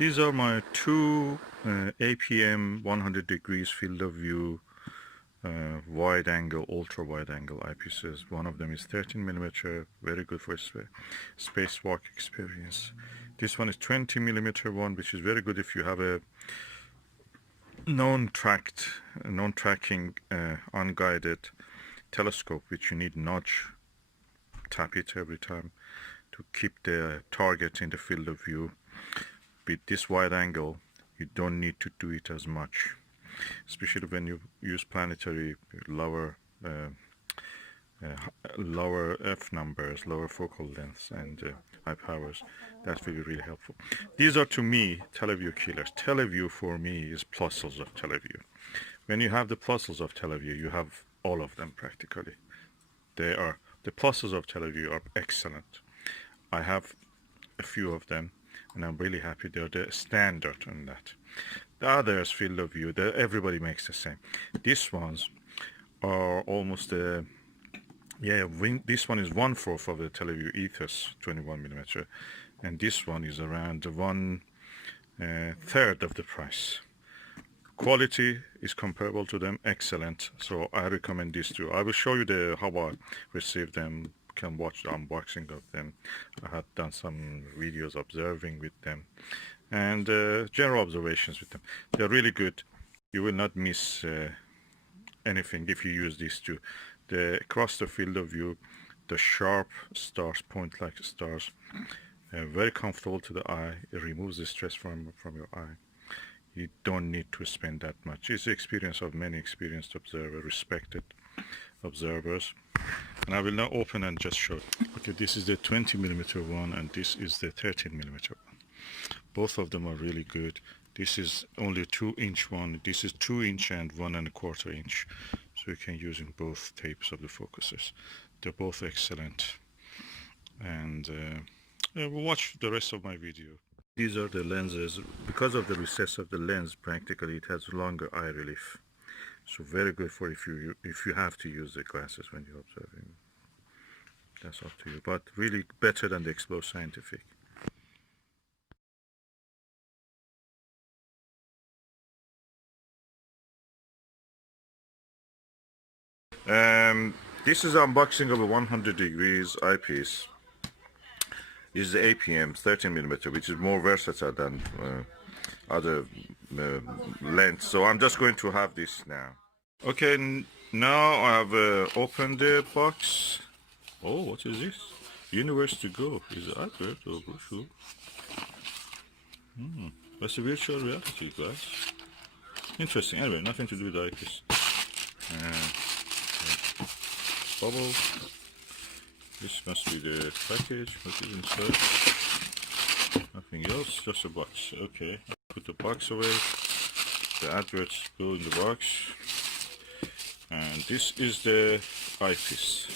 These are my two APM 100 degrees field of view wide angle, ultra wide angle eyepieces. One of them is 13mm, very good for spacewalk experience. This one is 20mm one, which is very good if you have a non-tracking unguided telescope, which you need nudge, tap it every time to keep the target in the field of view. With this wide angle, you don't need to do it as much, especially when you use planetary lower f numbers, lower focal lengths, and high powers. That will be really helpful. These are, to me, Televue-Killers. Televue for me is Plossls of Televue. When you have the Plossls of Televue, you have all of them practically. The Plossls of Televue are excellent. I have a few of them, and I'm really happy. They're the standard on that. The others, field of view, everybody makes the same. These ones are almost this one is 1/4 of the Televue Ethos 21mm, and this one is around 1/3 of the price. Quality is comparable to them, excellent. So I recommend these two. I will show you how I received them. You can watch the unboxing of them. I have done some videos observing with them, and general observations with them. They're really good. You will not miss anything if you use these two. Across the field of view, the sharp stars, point like stars, very comfortable to the eye. It removes the stress from your eye. You don't need to spend that much. It's the experience of many experienced observers, respected observers. And I will now open and just show. Okay, this is the 20mm one, and this is the 13mm one. Both of them are really good. This is only a 2-inch one. This is 2-inch and 1¼ inch. So you can use in both tapes of the focuses. They're both excellent. And we'll watch the rest of my video. These are the lenses. Because of the recess of the lens, practically it has longer eye relief. So very good for if you have to use the glasses when you're observing. That's up to you. But really better than the Explore Scientific. This is unboxing of a 100 degrees eyepiece. This is the APM 13mm, which is more versatile than other lengths. So I'm just going to have this now. Okay, now I have opened the box. Oh, what is this? Universe to Go. Is it advert or brochure? That's a virtual reality, guys. Interesting. Anyway, nothing to do with the eyepiece. Bubble. This must be the package. What is inside? Nothing else, just a box. Okay, put the box away. The adverts go in the box. And this is the eyepiece.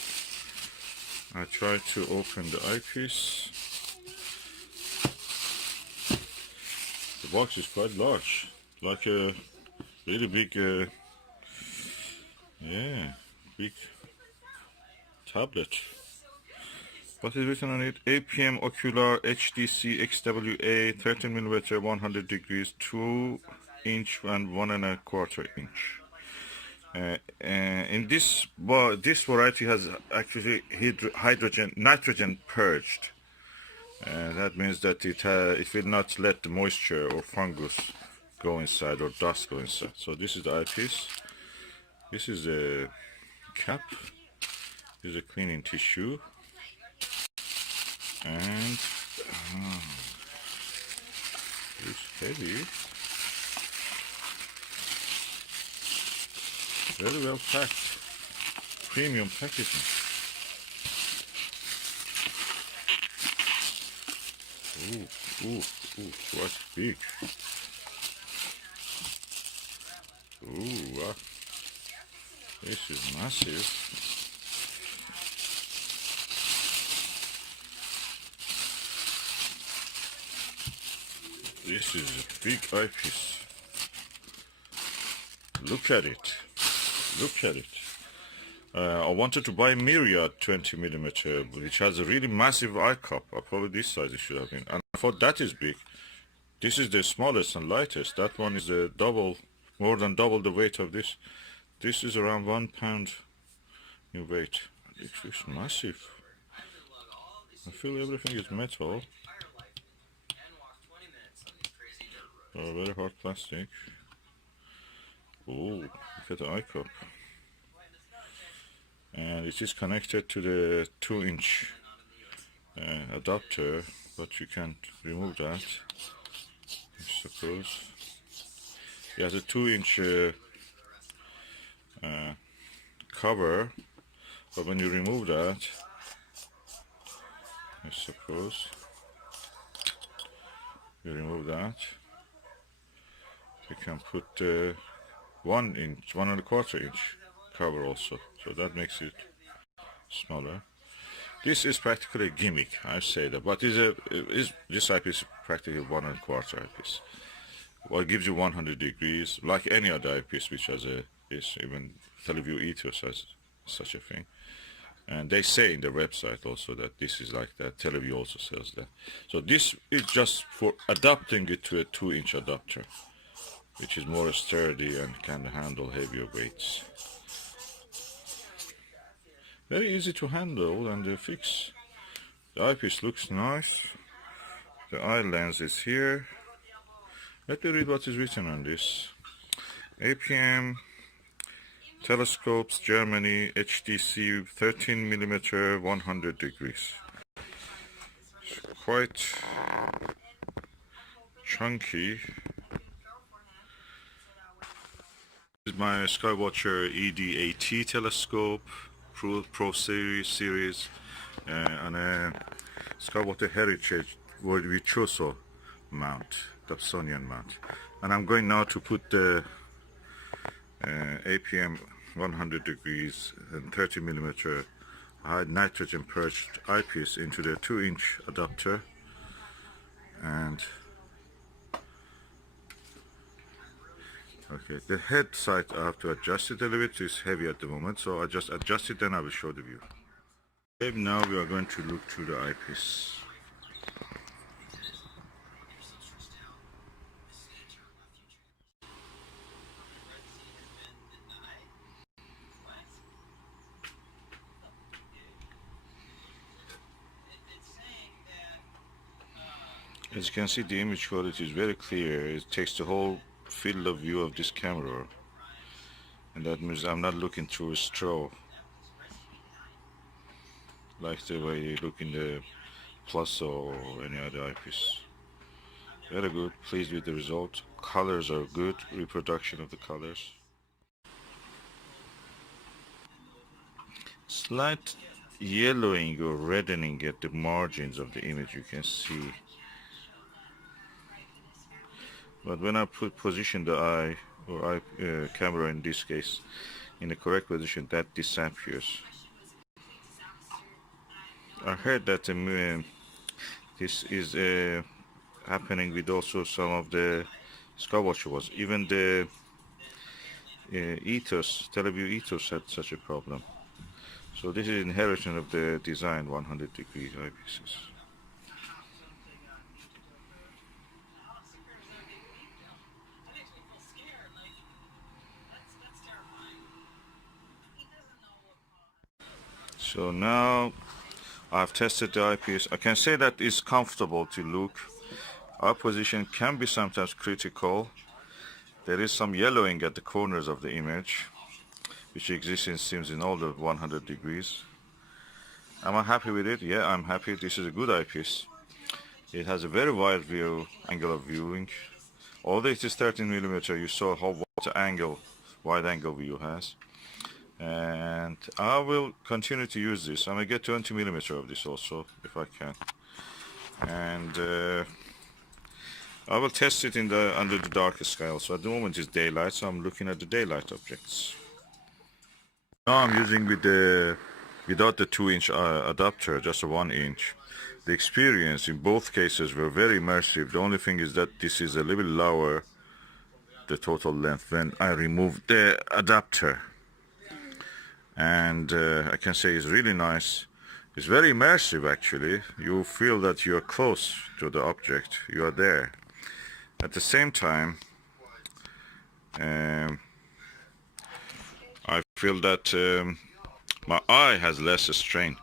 I try to open the eyepiece. The box is quite large, like a really big, big tablet. What is written on it? APM Ocular HDC XWA 13mm 100 degrees 2-inch and 1¼ inch. In this variety has actually nitrogen purged. That means that it will not let the moisture or fungus go inside or dust go inside. So this is the eyepiece. This is a cap. This is a cleaning tissue. And it's heavy. Very well packed. Premium packaging. Ooh, quite big. Ooh, this is massive. This is a big eyepiece. Look at it. Look at it. I wanted to buy a Myriad 20mm, which has a really massive eye cup. Probably this size it should have been. And I thought that is big. This is the smallest and lightest. That one is the double, more than double the weight of this. This is around 1 pound in weight. It's massive. I feel everything is metal. Very hard plastic. Oh, look at the eye cup. And it is connected to the 2-inch adapter, but you can't remove that, I suppose. It has a 2-inch cover, but when you remove that, I suppose, you remove that, you can put 1 inch, 1¼ inch cover also, so that makes it smaller. This is practically a gimmick, I say that, but this eyepiece is practically 1¼ eyepiece. Well, it gives you 100 degrees, like any other eyepiece which has even Televue Ethos has such a thing. And they say in their website also that this is like that. Televue also sells that. So this is just for adapting it to a 2-inch adapter, which is more sturdy and can handle heavier weights. Very easy to handle and fix. The eyepiece looks nice. The eye lens is here. Let me read what is written on this. APM Telescopes, Germany, HDC 13mm, 100 degrees. It's quite chunky. This is my Skywatcher ED-AT telescope, Pro series, and a Skywatcher Heritage Virtuoso mount, Dobsonian mount. And I'm going now to put the APM 100 degrees and 30mm high nitrogen purged eyepiece into the 2-inch adapter, and okay, the head side I have to adjust it a little bit. It's heavy at the moment, so I just adjust it, then I will show the view. Okay, now we are going to look through the eyepiece. As you can see, the image quality is very clear. It takes the whole field of view of this camera, and that means I'm not looking through a straw like the way you look in the Plossl or any other eyepiece. Very good, pleased with the result. Colors are good, reproduction of the colors. Slight yellowing or reddening at the margins of the image, you can see. But when I position the eye or camera in this case in the correct position, that disappears. I heard that this is happening with also some of the Skywatcher was. Even the ethos, Televue Ethos had such a problem. So this is inheritance of the design 100 degree eyepieces. So now I've tested the eyepiece. I can say that it's comfortable to look. Eye position can be sometimes critical. There is some yellowing at the corners of the image, which exists in seems in all the 100 degrees. Am I happy with it? Yeah, I'm happy. This is a good eyepiece. It has a very wide angle of viewing. Although it is 13mm, you saw how wide angle view has. And I will continue to use this. I'm gonna get 20mm of this also if I can, and I will test it under the darkest sky also. At the moment it's daylight, so I'm looking at the daylight objects. Now I'm using without the 2-inch adapter, just a 1-inch. The experience in both cases were very immersive. The only thing is that this is a little bit lower, the total length, when I removed the adapter. And I can say it's really nice. It's very immersive actually. You feel that you're close to the object, you are there. At the same time, I feel that my eye has less strain.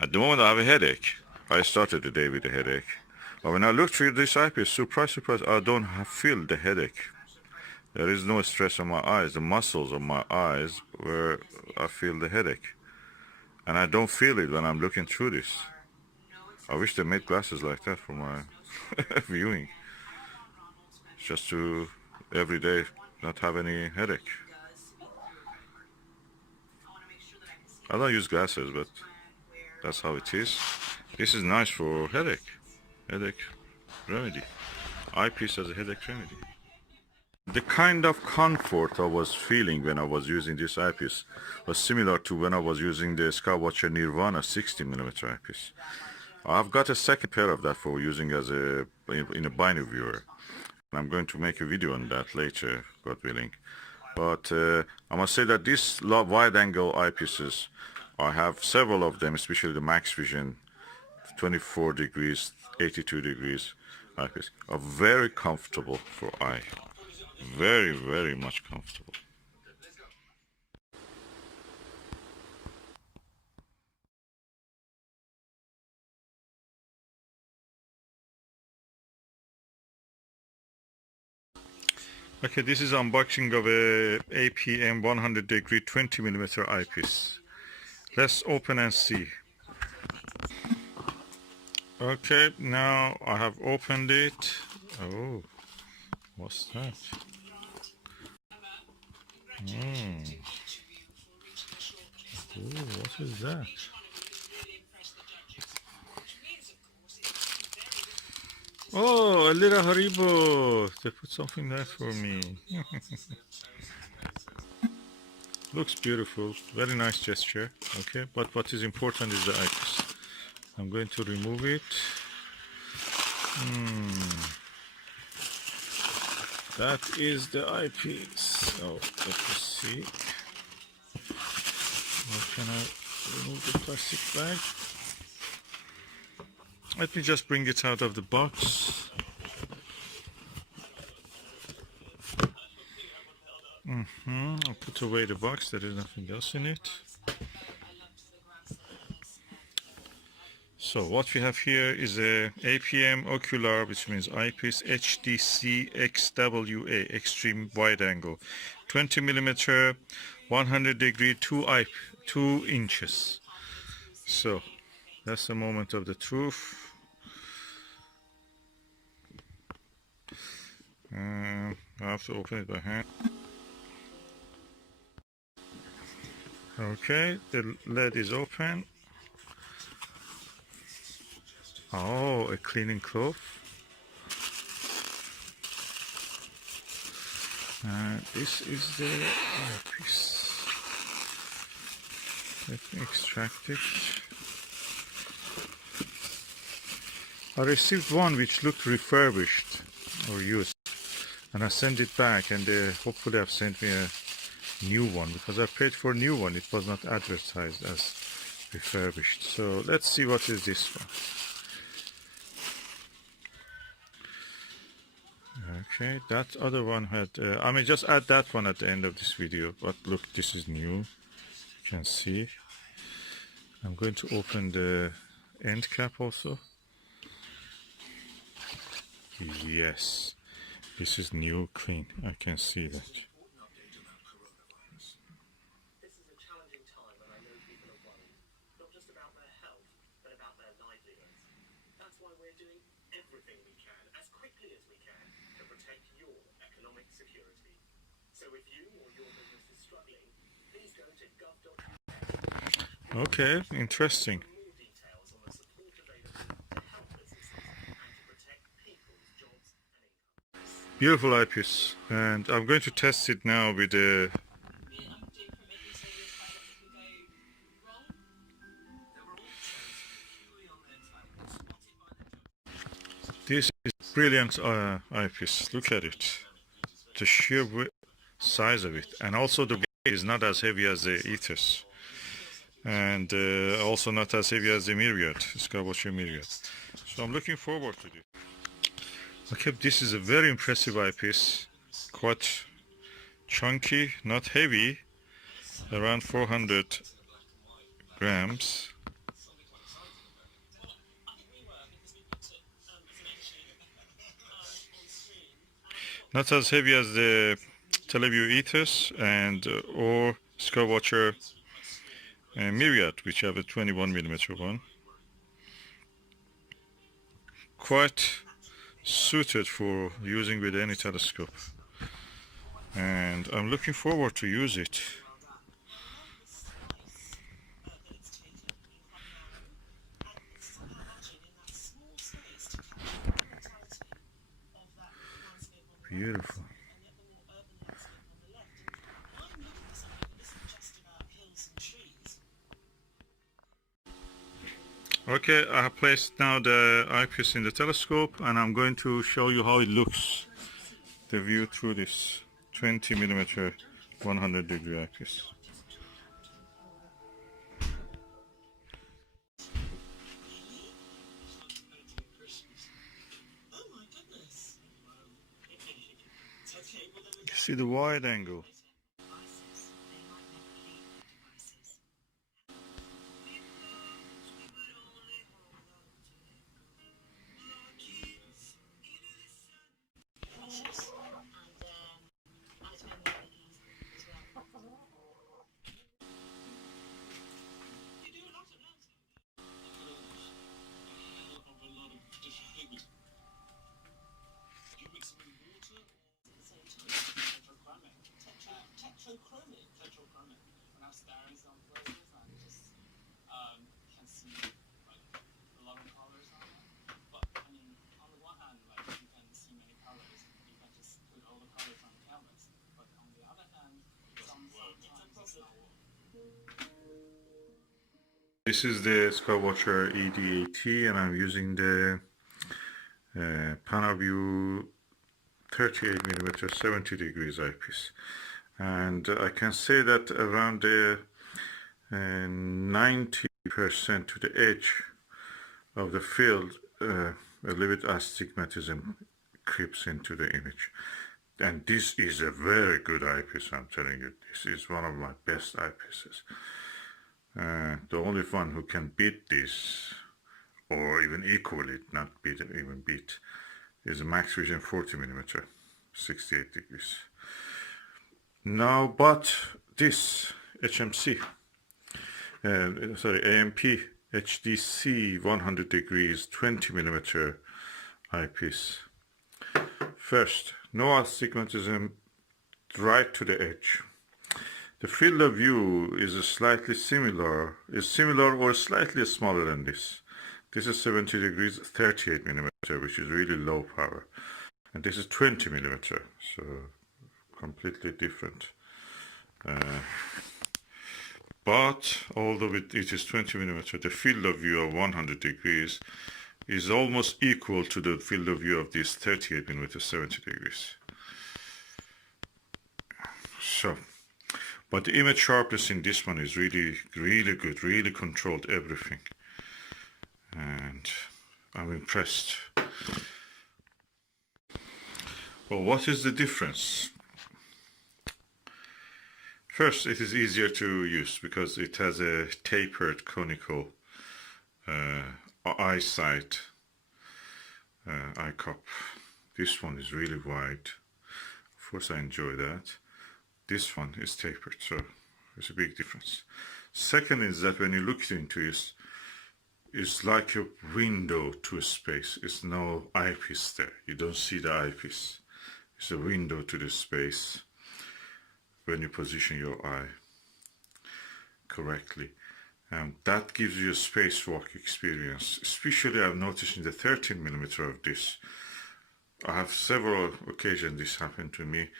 At the moment I have a headache. I started the day with a headache. But when I look through this eyepiece, surprise, surprise, I don't feel the headache. There is no stress on my eyes. The muscles of my eyes where I feel the headache. And I don't feel it when I'm looking through this. I wish they made glasses like that for my viewing. Just to every day not have any headache. I don't use glasses, but that's how it is. This is nice for headache remedy. Eyepiece as a headache remedy. The kind of comfort I was feeling when I was using this eyepiece was similar to when I was using the Skywatcher Nirvana 60mm eyepiece. I've got a second pair of that for using as in a binary viewer. And I'm going to make a video on that later, God willing. But I must say that these wide-angle eyepieces, I have several of them, especially the Max Vision 24 degrees, 82 degrees eyepiece, are very comfortable for eye. Very, very much comfortable. Okay, this is unboxing of a APM 100 degree 20mm eyepiece. Let's open and see. Okay, now I have opened it. Oh, what's that? Oh, what is that? Oh, a little Haribo. They put something there for me. Looks beautiful. Very nice gesture. Okay, but what is important is the eyepiece. I'm going to remove it. That is the eyepiece. Oh, let me see. How can I remove the plastic bag? Let me just bring it out of the box. I'll put away the box. There is nothing else in it. So what we have here is a APM ocular, which means eyepiece HDC XWA, extreme wide angle, 20mm, 100 degree, 2 inches. So that's the moment of the truth. I have to open it by hand. Okay, the lid is open. Oh, a cleaning cloth. This is the eyepiece. Let me extract it. I received one which looked refurbished or used, and I sent it back, and they hopefully have sent me a new one, because I paid for a new one. It was not advertised as refurbished. So let's see what is this one. Okay, that other one had I may just add that one at the end of this video, but look, this is new. You can see. I'm going to open the end cap also. Yes, this is new, clean. I can see that. Okay, interesting. Beautiful eyepiece, and I'm going to test it now with the this is brilliant eyepiece. Look at it, the sheer size of it, and also the weight is not as heavy as the ethos, and also not as heavy as the Myriad, Skywatcher Myriad. So I'm looking forward to this. Okay, this is a very impressive eyepiece, quite chunky, not heavy, around 400 grams. Not as heavy as the Televue ethos and or Skywatcher Myriad, which have a 21mm one. Quite suited for using with any telescope, and I'm looking forward to use it. Beautiful. Okay, I have placed now the eyepiece in the telescope, and I'm going to show you how it looks, the view through this 20mm 100-degree eyepiece. You see the wide angle. This is the Skywatcher ED80, and I'm using the Panaview 38mm 70 degrees eyepiece. And I can say that around the 90% to the edge of the field, a little bit astigmatism creeps into the image. And this is a very good eyepiece, I'm telling you. This is one of my best eyepieces. The only one who can beat this, or even equal it, not beat, even beat, is a Max Vision 40mm, 68 degrees. Now, but this HMC, AMP HDC 100 degrees 20mm eyepiece. First, no astigmatism right to the edge. The field of view is slightly similar, or slightly smaller than this. This is 70 degrees 38mm, which is really low power. And this is 20mm, so completely different. But although it is 20mm, the field of view of 100 degrees is almost equal to the field of view of this 38mm 70 degrees. So, but the image sharpness in this one is really good, really controlled everything. And I'm impressed. Well, what is the difference? First, it is easier to use because it has a tapered conical eyesight eye cup. This one is really wide. Of course, I enjoy that. This one is tapered, so there's a big difference. Second is that when you look into it, it's like a window to a space. It's no eyepiece there. You don't see the eyepiece. It's a window to the space when you position your eye correctly. That gives you a spacewalk experience. Especially I've noticed in the 13mm of this. I have several occasions this happened to me.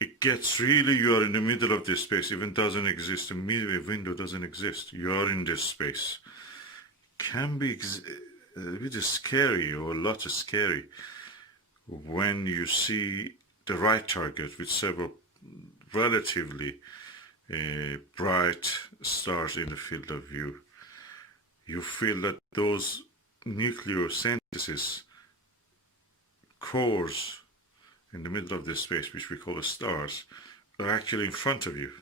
It gets really, you are in the middle of this space, even doesn't exist, a window doesn't exist. You are in this space. Can be a bit scary, or a lot of scary, when you see the right target with several relatively bright stars in the field of view. You feel that those nuclear synthesis cores in the middle of this space, which we call the stars, are actually in front of you.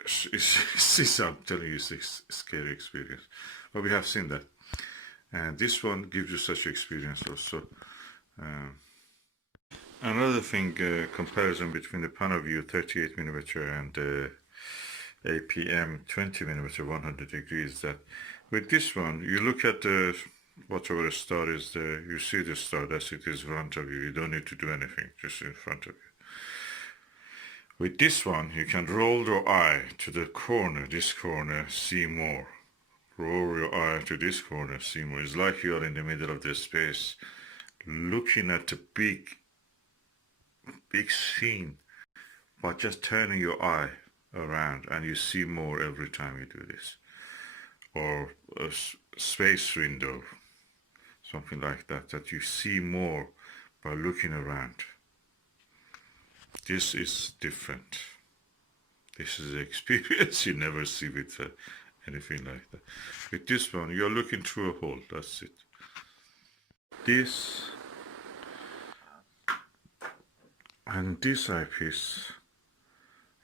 I'm telling you, it's a scary experience. But we have seen that. And this one gives you such experience also. Another thing, comparison between the Panaview 38mm and the APM 20mm 100 degrees, that with this one, you look at the whatever the star is there, you see the star, that's it, is in front of you. You don't need to do anything, just in front of you. With this one, you can roll your eye to the corner, this corner, see more. Roll your eye to this corner, see more. It's like you are in the middle of the space, looking at the big scene, but just turning your eye around and you see more every time you do this. Or a space window, something like that, that you see more by looking around. This is different. This is an experience you never see with anything like that. With this one, you're looking through a hole, that's it. This and this eyepiece,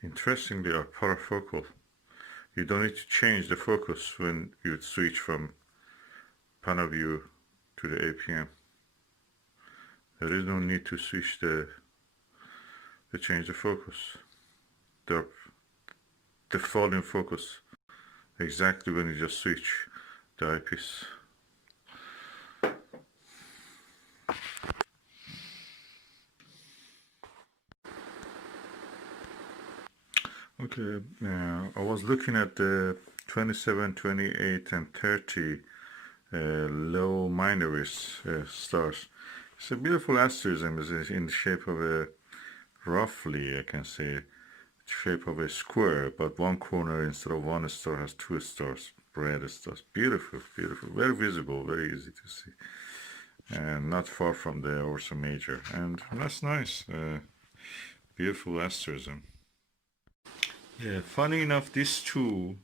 interestingly, are parafocal. You don't need to change the focus when you switch from Panaview to the APM. There is no need to switch to change the focus. They're fall in focus exactly when you just switch the eyepiece. Okay, I was looking at the 27, 28 and 30 low minoris stars. It's a beautiful asterism. It's in the shape of a, roughly I can say, shape of a square, but one corner instead of one star has two stars, red stars. Beautiful, beautiful, very visible, very easy to see, and not far from the Ursa Major, and that's nice. Beautiful asterism. Yeah, funny enough, these two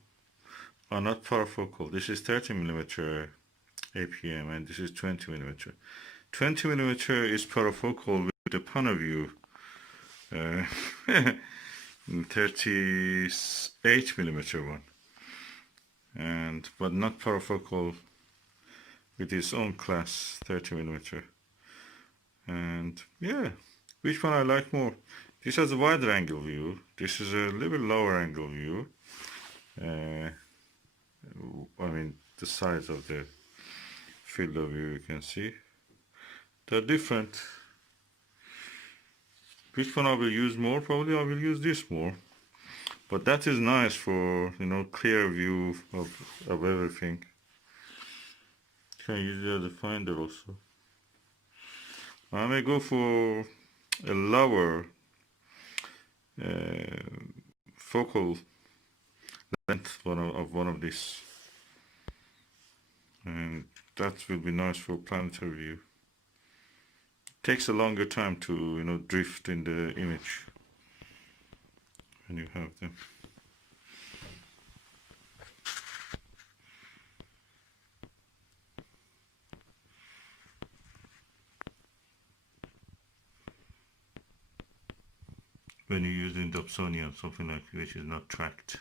are not parafocal. This is 30mm APM and this is 20mm. 20mm is parafocal with the Panaview 38mm one, and but not parafocal with its own class 30mm. And yeah, which one I like more? This has a wider angle view. This is a little lower angle view. I mean, the size of the field of view you can see. They're different. Which one I will use more? Probably I will use this more. But that is nice for, you know, clear view of everything. You can use the other finder also. I may go for a lower focal length of one of these, and that will be nice for planetary view. It takes a longer time to, you know, drift in the image when you have them. When you're using Dobsonian, something like which is not tracked.